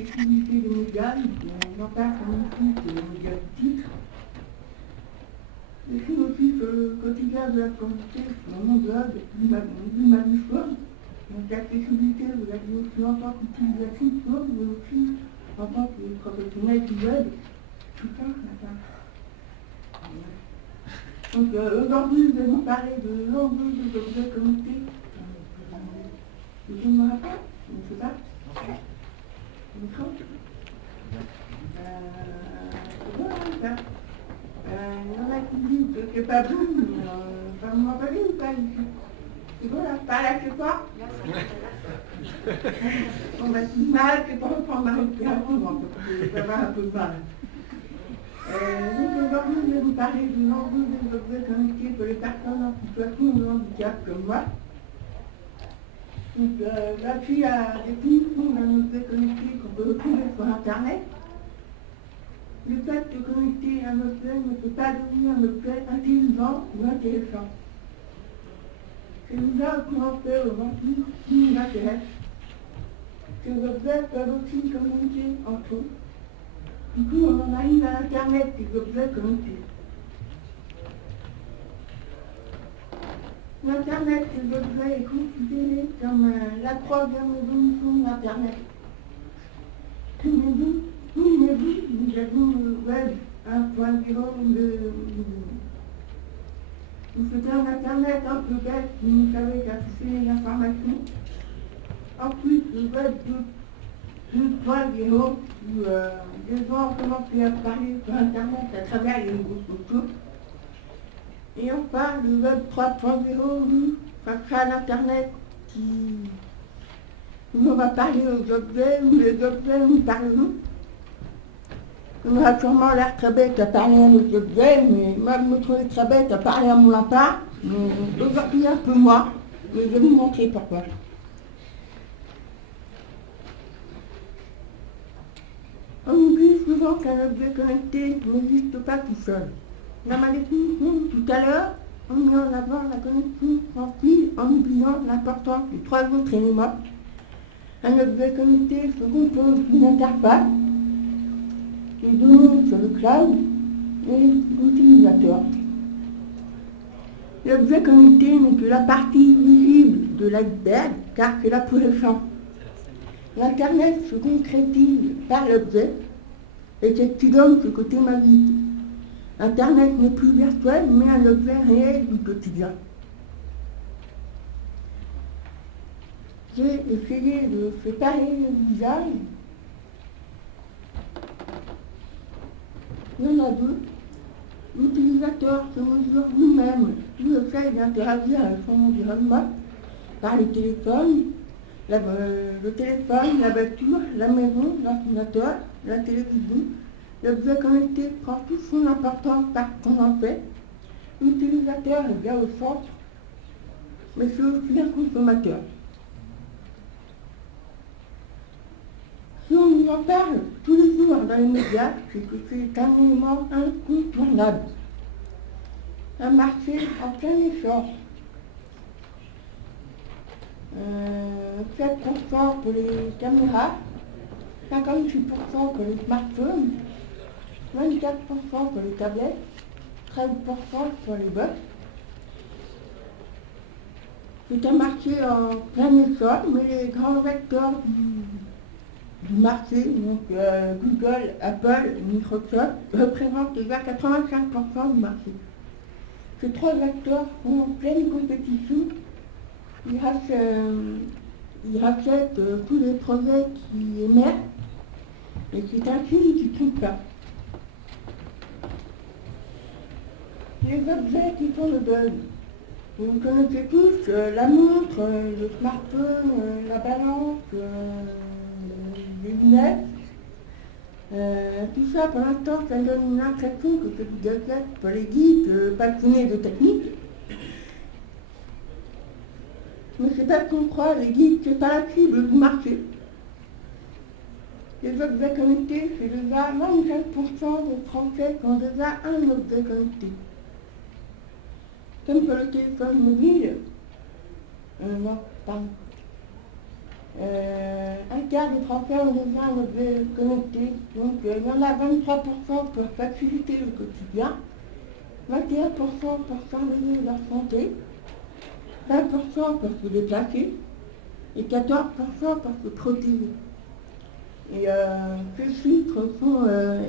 l'accessibilité des médias, j'en parle comme aussi des médias du titre. J'écris aussi sur le quotidien de la communauté, sur mon blog, l'humanisme. Donc l'accessibilité, vous l'avez aussi en tant qu'utilisatrice, mais aussi en tant que professionnel du web. Tout ça, ça. Donc aujourd'hui, je vais vous parler de l'enjeu des objets connectés. Je ne me rappelle, je ne sais pas. Micro. Voilà, ça. Il y en a qui disent que c'est pas bon, mais vous m'entendez ou pas ici? C'est bon, là, pas là, c'est quoi? On va tout mal, c'est pas reprendre ma respiration, ça va un peu mal. Donc aujourd'hui, je vais vous parler de l'enjeu des objets connectés pour les personnes en situation de handicap comme moi. Donc, l'appui à la définition d'un objet connecté qu'on peut retrouver sur Internet. Le fait de connecter un objet ne peut pas devenir un objet intelligent ou intéressant. C'est là où on fait aujourd'hui qui nous intéresse. Ces objets peuvent aussi communiquer entre eux. Du coup, on en arrive à Internet des objets connectés. L'Internet des objets est considéré comme la troisième évolution d'Internet. Nous avons le web 1.0 c'était un Internet un peu bête qui nous savait afficher l'information. Ensuite, le web 2.0 où les gens ont commencé à parler sur Internet à travers les réseaux sociaux. Et enfin, le web 3.0 où ça sera l'Internet où on va parler aux objets, où les objets nous parleront. On aura sûrement l'air très bête à parler à nos objets, mais moi je me trouvais très bête à parler à mon lapin, mais aujourd'hui un peu moins, mais je vais vous montrer pourquoi. On oublie souvent qu'un objet connecté n'existe pas tout seul. Dans ma définition tout à l'heure, on met en avant la connexion sans fil en oubliant l'importance des trois autres éléments. Un objet connecté se compose d'une interface, les données sur le cloud et l'utilisateur. L'objet connecté n'est que la partie visible de l'iceberg car c'est la plus récente. L'Internet se concrétise par l'objet et c'est ce qui donne ce côté magique. Internet n'est plus virtuel mais un objet réel du quotidien. J'ai essayé de séparer les visages. Il y en a deux. L'utilisateur se mesure lui-même s'il essaie d'interagir avec son environnement par le téléphone, la voiture, la maison, l'ordinateur, la télévision. L'objet connecté prend toute son importance parce qu'on en fait. L'utilisateur est bien au centre, mais c'est aussi un consommateur. Si on nous en parle tous les jours dans les médias, c'est que c'est un élément incontournable. Un marché en plein essor. 7% pour les caméras, 56% pour les smartphones, 24% pour les tablettes, 13% pour les box. C'est un marché en plein essor, mais les grands acteurs du marché, donc Google, Apple, Microsoft, représentent déjà 85% du marché. Ces trois acteurs sont en pleine compétition. Ils rachètent tous les projets qui émergent et c'est un signe qui ne trompe pas. Les objets qui font le buzz. Vous connaissez tous la montre, le smartphone, la balance, les lunettes. Tout ça, pour l'instant, ça donne une impression que c'est du gadget pour les geeks passionnés de technique. Mais c'est pas ce qu'on croit, les geeks, c'est pas la cible du marché. Les objets connectés, c'est déjà 25% des Français qui ont déjà un objet connecté. Comme pour le téléphone mobile, Un quart des transferts devient un objet connecté. Donc il y en a 23% pour faciliter le quotidien, 21% pour surveiller leur santé, 20% pour se déplacer et 14% pour se protéger. Et ces chiffres sont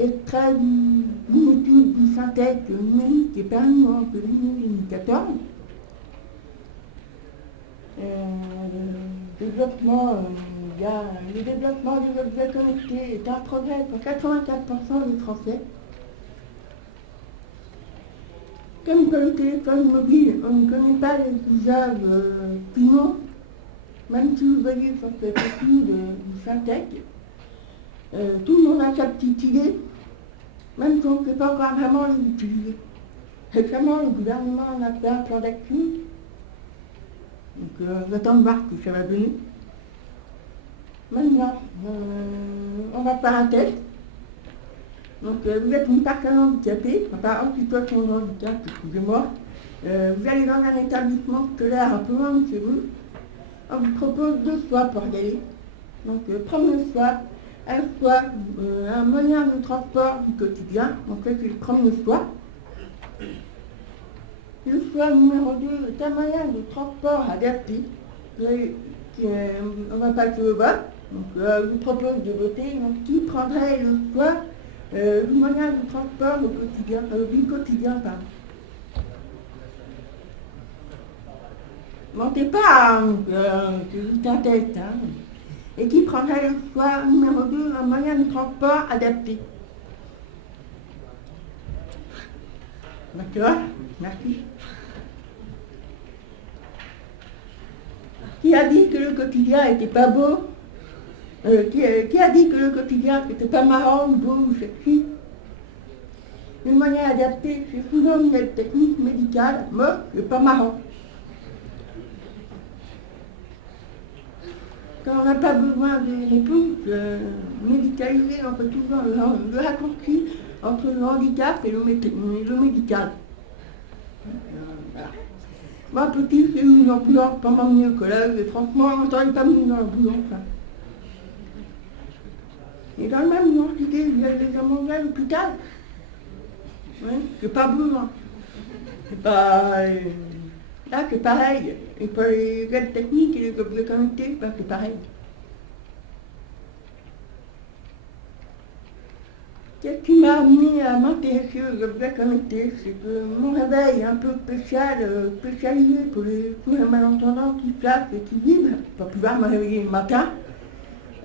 extraits d'une étude du synthèque numérique qui est paru en 2014. Le développement des objets connectés est un progrès pour 84% des Français. Comme pour le téléphone mobile, on ne connaît pas les usages finaux, même si vous voyez sur cette étude du synthèque. Tout le monde a sa petite idée, même si on ne sait pas encore vraiment les utiliser. Récemment, le gouvernement en a fait un plan d'action. Donc, on attend de voir ce que ça va donner. Maintenant, on va faire un test. Donc, vous êtes une personne handicapée, enfin, en situation de handicap, excusez-moi. Vous allez dans un établissement scolaire un peu loin de chez vous. On vous propose 2 choix pour y aller. Donc, premier choix, un moyen de transport du quotidien. Donc, ça, c'est le premier choix. Le choix numéro 2 est un moyen de transport adapté. On va passer au vote. Donc, je vous propose de voter. Donc, qui prendrait le choix le moyen de transport au quotidien, du quotidien, pardon. Mentez pas, c'est juste un test. Hein. Et qui prendrait le choix numéro 2, un moyen de transport adapté. D'accord, merci. Qui a dit que le quotidien n'était pas beau? Qui a dit que le quotidien n'était pas marrant, beau ou sexy? Le moyen adapté, c'est souvent une aide technique médicale, moche et pas marrant. Quand on n'a pas besoin de réponse médicalisée, on peut toujours le raccourci entre le handicap et le médical. Moi, petit, c'est mis dans boulot, pas mal mieux que là, et franchement, on n'entendait pas mis dans le boulot, ça. Et dans le même identité, il y a des hommes à l'hôpital. Oui, c'est pas besoin. C'est pas... Là, c'est pareil. Et pour les aides techniques et les objets connectés, c'est pareil. Qu'est-ce qui m'a amené à m'intéresser aux objets connectés? C'est que mon réveil un peu spécialisé pour les sourds malentendants qui flappent et qui vibrent, pour pouvoir me réveiller le matin,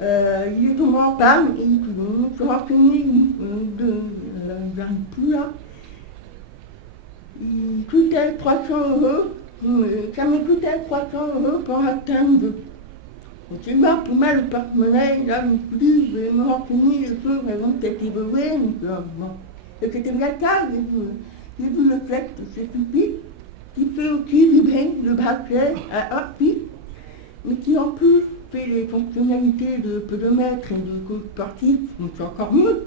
il est tombé en panne et je me suis renseigné, j'arrive plus là. Il coûtait 300 €, ça me coûtait 300 € pour atteindre. Tu vois, pour moi, le porte-monnaie, là, je me suis dit, je vais me renseigner, les choses, elles vont peut-être évoluer, donc bon. Et c'était bien le cas, j'ai vu le flex, c'est stupide, qui fait aussi vibrer le bracelet à Orpi, mais qui en plus fait les fonctionnalités de pedomètre et de coach sportif, donc c'est encore mieux.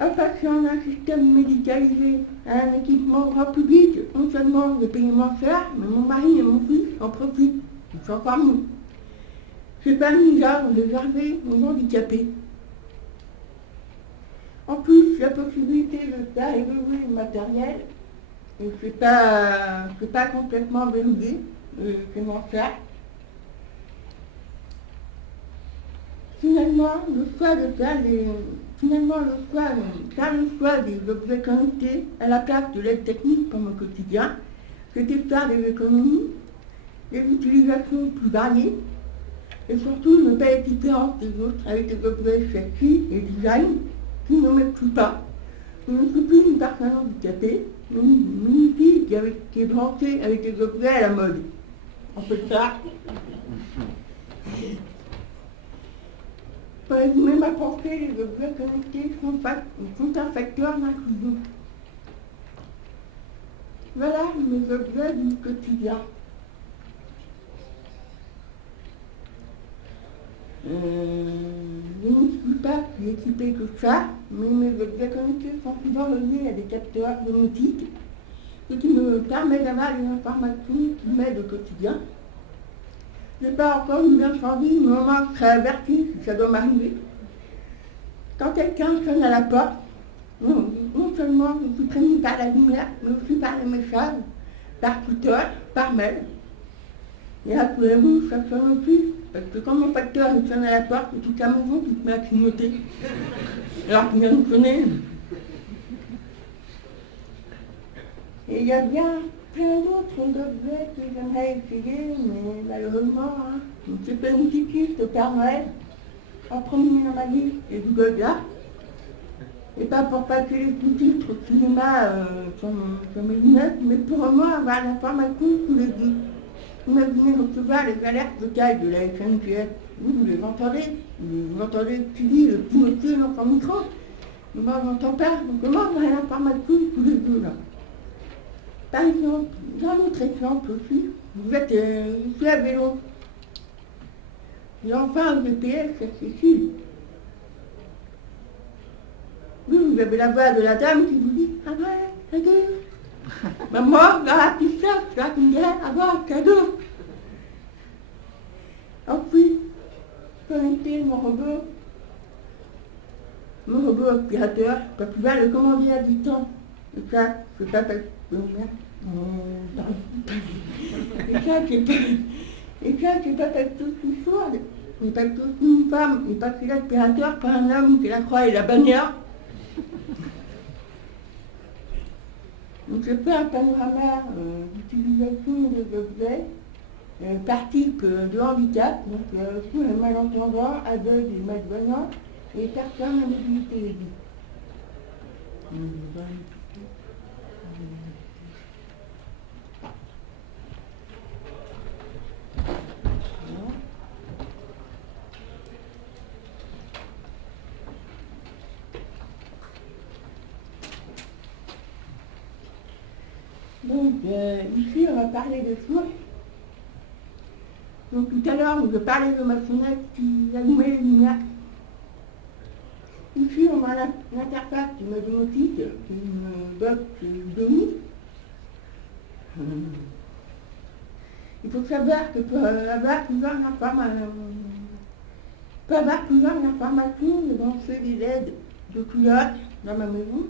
Enfin, si on a un système médicalisé, un équipement grand public, non seulement le pays moins cher, mais mon mari et mon fils en profitent. C'est encore mieux. C'est pas une genre réservé aux handicapés. En plus, la possibilité de faire évoluer le matériel, c'est pas complètement verrouillé, c'est moins cher. Finalement, le choix des objets connectés à la place de l'aide technique pour mon quotidien, c'était de faire des économies, des utilisations plus variées, et surtout ne pas être différente des autres avec des objets sexy et design qui ne m'excluent pas. Je ne suis plus une personne handicapée, mais une fille qui est branchée avec des objets à la mode. On fait ça. Pour résumer ma pensée, les objets connectés sont un facteur d'inclusion. Voilà mes objets du quotidien. Je ne suis pas plus équipée que ça, mais mes objets connectés sont souvent reliés à des capteurs domotiques ce qui me permet d'avoir des informations qui m'aident au quotidien. Je n'ai pas encore eu d'incendie, mais moment je serais avertie si ça doit m'arriver. Quand quelqu'un sonne à la porte, non seulement je suis prévenue par la lumière, mais aussi par les messages, par Twitter, par mail. Et là, tous les mots, ça sonne aussi. Parce que quand mon facteur il sonne à la porte, c'est toute la maison qui se met à clignoter. Alors qu'il vient de sonner. Et il y a bien plein d'autres objets que j'aimerais essayer, mais malheureusement, je me suis fait une petite liste au Père Noël, en premier dans ma liste, et Google Glass. Et pas pour passer les sous-titres au cinéma sur mes lunettes, mais pour au moins avoir l'information tous les jours. Imaginez recevoir les alertes vocales de la SNCF. Vous les entendez, vous entendez ce qu'il dit, le petit monsieur dans son micro. Moi, je n'entends pas. Donc, comment avoir l'information tous les jours là? Par exemple, j'ai un autre exemple aussi. Vous êtes ici à vélo. J'ai enfin un GPS accessible. Vous avez la voix de la dame qui vous dit « Ah ouais, cadeau !» Maman, dans la piste, tu vas me dire « Ah bon, cadeau !» Ensuite, connecter mon robot aspirateur, pour pouvoir le commander à distance. Et ça, c'est pas parce que... Et ça, c'est pas parce que je suis sourde. Mais parce que je suis une femme, et parce que l'aspirateur, pas un homme, c'est la croix et la bannière. Donc je fais un panorama d'utilisation des objets par type de handicap, donc pour les malentendants, aveugles et malvoyants, et personnes à mobilité réduite. Donc, ici, on va parler de sources. Donc, tout à l'heure, je parlais de ma fenêtre qui allumait les lumières. Ici, on a l'interface du domotique, qui est une box Domi. Il faut savoir que pour avoir plusieurs informations devant ceux des LED de couleur dans ma maison.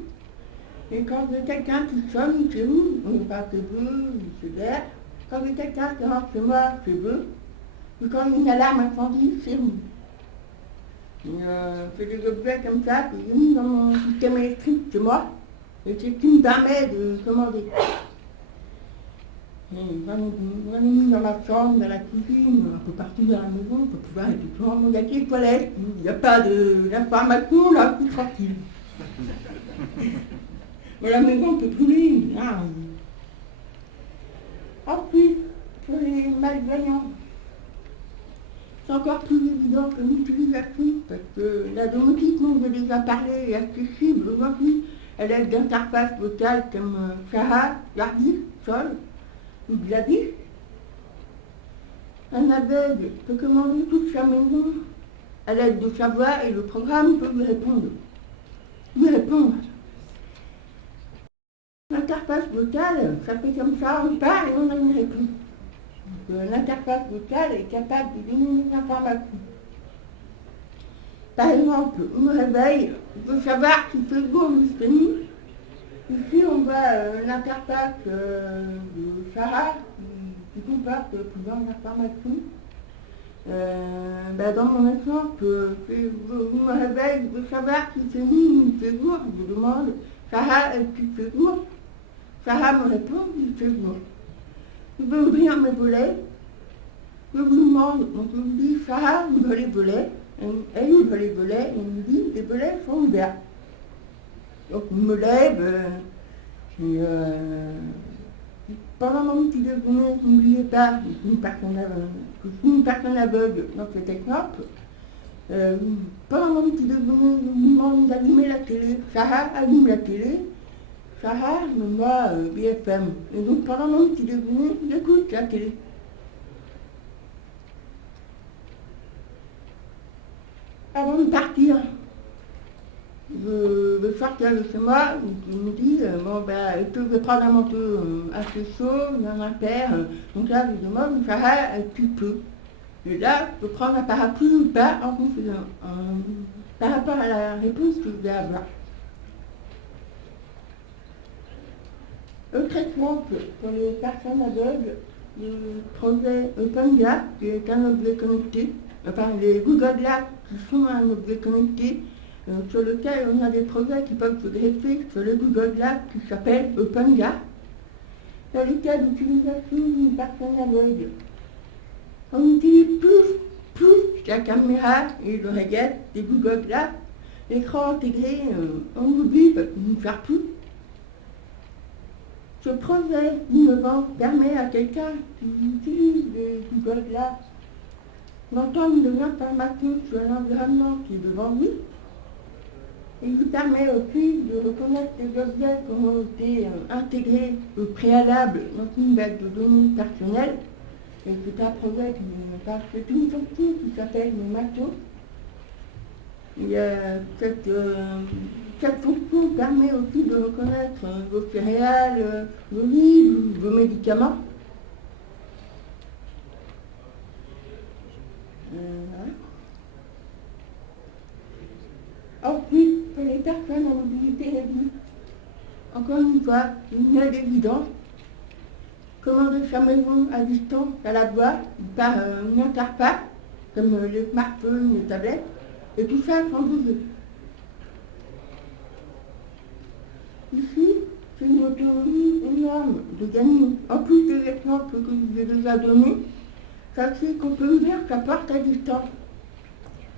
Et quand j'ai quelqu'un qui sonne chez vous, on n'est pas c'est bleu, c'est vert. Quand j'ai quelqu'un qui rentre chez moi, c'est bleu. Et quand il y a une alarme incendie, c'est rouge. C'est des objets comme ça que j'ai mis dans mon système électrique chez moi. Et c'est ce qui me permet de commander. J'en ai mis dans ma chambre, dans la cuisine, un peu partout dans la maison, pour pouvoir être tout le monde gâter les toilettes. Il n'y a pas d'information là, plus tranquille. La maison peut brûler. Ensuite, pour les malvoyants, c'est encore plus évident que l'utilisation, parce que la domotique, dont j'ai déjà parlé, est accessible aujourd'hui à l'aide d'interfaces vocales comme Sarah, Gladys, Sol ou Gladys. Un aveugle peut commander toute sa maison à l'aide de sa voix et le programme peut lui répondre. L'interface vocale, ça fait comme ça, on parle et on a une réponse. L'interface vocale est capable de donner des informations. Par exemple, on me réveille, je veux savoir si c'est beau ou c'est nuit. Ici, on voit l'interface de Sarah qui comporte plusieurs informations. Dans mon exemple, vous me réveille, je veux savoir si c'est nuit ou c'est jour. Je demande, Sarah, est-ce que c'est jour? Sarah me répond, c'est jour. Je veux ouvrir mes volets. Je vous demande, donc je me dis, Sarah, ouvre les volets. Elle ouvre les volets et me dit, les volets sont ouverts. Donc je me lève, et pendant mon petit déjeuner, n'oubliez pas, je suis une personne aveugle dans cet exemple. Pendant mon petit déjeuner, je me demande d'allumer la télé. Sarah allume la télé. Sarah me met BFM. Et donc pendant mon petit déjeuner, j'écoute la télé. Avant de partir, je fais sortir de chez moi, il me dit, bon ben, je vais prendre un manteau assez chaud, un impair, donc là, je demande, Sarah, tu peux. Et là, je peux prendre un parapluie ou pas par rapport à la réponse que je vais avoir. Autre exemple, pour les personnes aveugles, le projet OpenGlass, qui est un objet connecté, enfin les Google Glass qui sont un objet connecté, sur lequel on a des projets qui peuvent se greffer sur le Google Glass qui s'appelle OpenGlass. Dans le cas d'utilisation d'une personne aveugle, on utilise plus la caméra et l'oreillette des Google Glass, l'écran intégré en mobile peut nous faire tout. Ce projet innovant permet à quelqu'un qui utilise les Google Glass d'entendre de l'information sur l'environnement qui est devant lui. Il lui permet aussi de reconnaître les objets qui ont été intégrés au préalable dans une base de données personnelles. Et c'est un projet c'est une fonction qui s'appelle le matos. Cette fonction permet aussi de reconnaître vos céréales, vos livres, vos médicaments. Ensuite, pour les personnes à mobilité réduite, encore une fois, une aide évidente. Commander sa maison à distance à la voix par une interface, comme les smartphones, les tablettes, et tout ça sans bouger. Ici, c'est une autonomie énorme de gagner. En plus des exemples que je vous ai déjà donnés, sachez qu'on peut ouvrir sa porte à distance.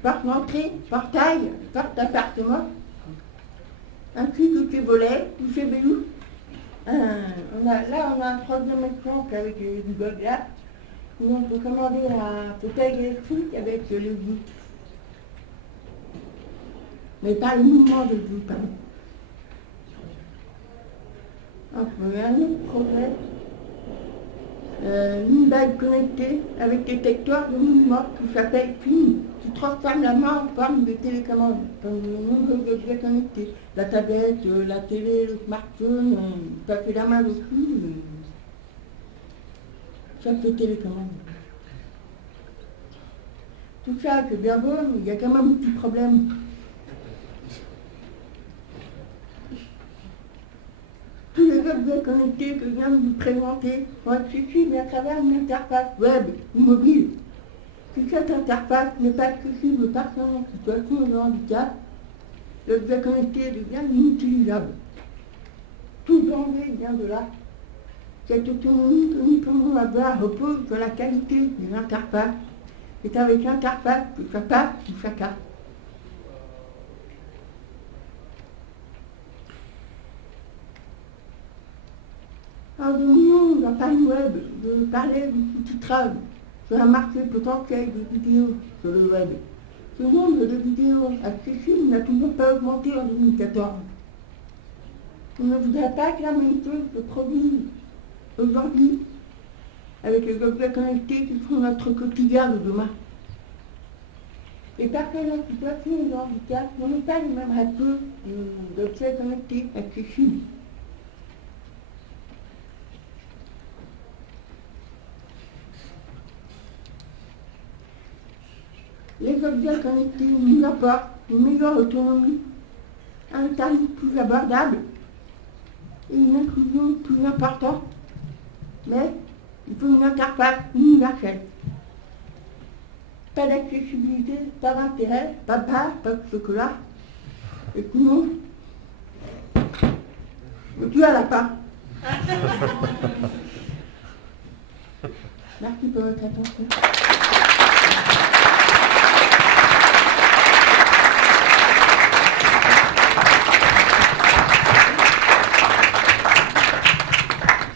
Porte d'entrée, portail, porte d'appartement, ainsi que ses volets ou ses verrous. On a un troisième exemple avec du Google Glass, où on peut commander un fauteuil électrique avec le bout. Mais pas le mouvement de bout, pardon. Enfin, un autre projet, une bague connectée avec détecteur de mouvement qui s'appelle PIN, qui transforme la main en forme de télécommande, comme de nombreux objets connectés. La tablette, la télé, le smartphone, ça fait la main dessus, ça fait télécommande. Tout ça, c'est bien beau, mais il y a quand même un petit problème. Tous les objets connectés que je viens de vous présenter sont accessibles à travers une interface web ou mobile. Si cette interface n'est pas accessible aux personnes en situation de handicap, l'objet connecté devient inutilisable. Tout danger vient de là. Cette autonomie que nous pouvons avoir repose sur la qualité des interfaces. C'est avec l'interface que ça passe ou ça casse. En dominant la page web, je parlais du sous-titrage sur un marché potentiel de vidéos sur le web. Ce nombre de vidéos accessibles n'a toujours pas augmenté en 2014. On ne voudrait pas que la même chose se produise aujourd'hui avec les objets connectés qui sont notre quotidien de demain. Les personnes en situation de handicap n'ont pas les mêmes règles d'objets connectés accessibles. Les objets connectés nous apportent une meilleure autonomie, un tarif plus abordable et une inclusion plus importante. Mais il faut une interface universelle. Pas d'accessibilité, pas d'intérêt, pas de pain, pas de chocolat. Et sinon, tu as la part. Merci pour votre attention.